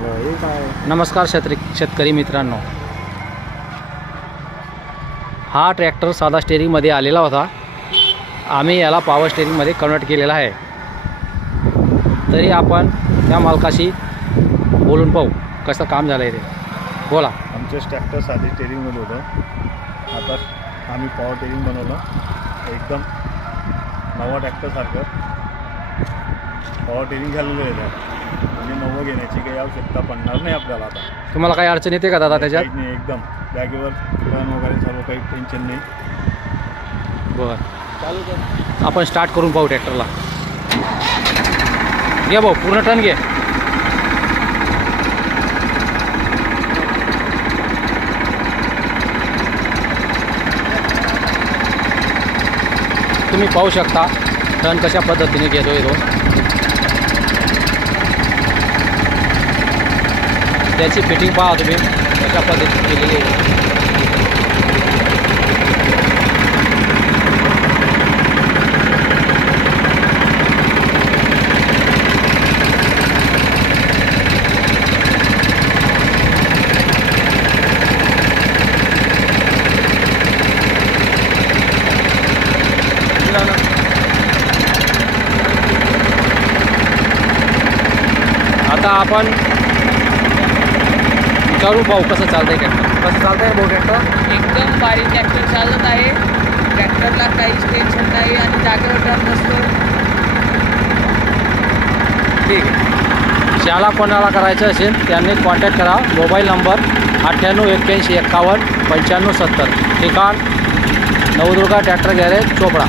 हे काय नमस्कार शेतकरी मित्रांनो, हा ट्रॅक्टर साधा स्टेअरिंगमध्ये आलेला होता. आम्ही याला पॉवर स्टेअरिंगमध्ये कन्वर्ट केलेला आहे. तरी आपण त्या मालकाशी बोलून पाहू कसं काम झालं आहे ते. बोला. आमचं ट्रॅक्टर साधी स्टेअरिंगमध्ये होतं. आता आम्ही पॉवर स्टेअरिंग बनवलं. एकदम नवा ट्रॅक्टरसारखं पॉवर स्टेअरिंग झालेलं आहे. म्हणजे नवं घेण्याची काही आवश्यकता पडणार नाही आपल्याला. आता तुम्हाला काही अडचण येते का दादा त्याच्यात? काही नाही, एकदम जागेवर टर्न वगैरे सर्व काही टेन्शन नाही. बरं, चालू कर. आपण स्टार्ट करून पाहू ट्रॅक्टरला. घे भाऊ, पूर्ण टर्न घे. तुम्ही पाहू शकता टर्न कशा पद्धतीने घेतोय तो. त्याची फिटिंग पहा तुम्ही कशा पद्धतीने केलेली आहे. आता आपण विचारू पाहू कसं चालतंय ट्रॅक्टर. कसं चालतंय भाऊ ट्रॅक्टर? एकदम बारीक ट्रॅक्टर चालत आहे. ट्रॅक्टरला काहीच टेन्शन नाही आणि जागेवर टर्न नसतो. ठीक आहे. ज्याला कोणाला करायचं असेल त्यांनी कॉन्टॅक्ट करा. Mobile number 9881519570. ठिकाण नवदुर्गा ट्रॅक्टर गॅरेज चोपडा.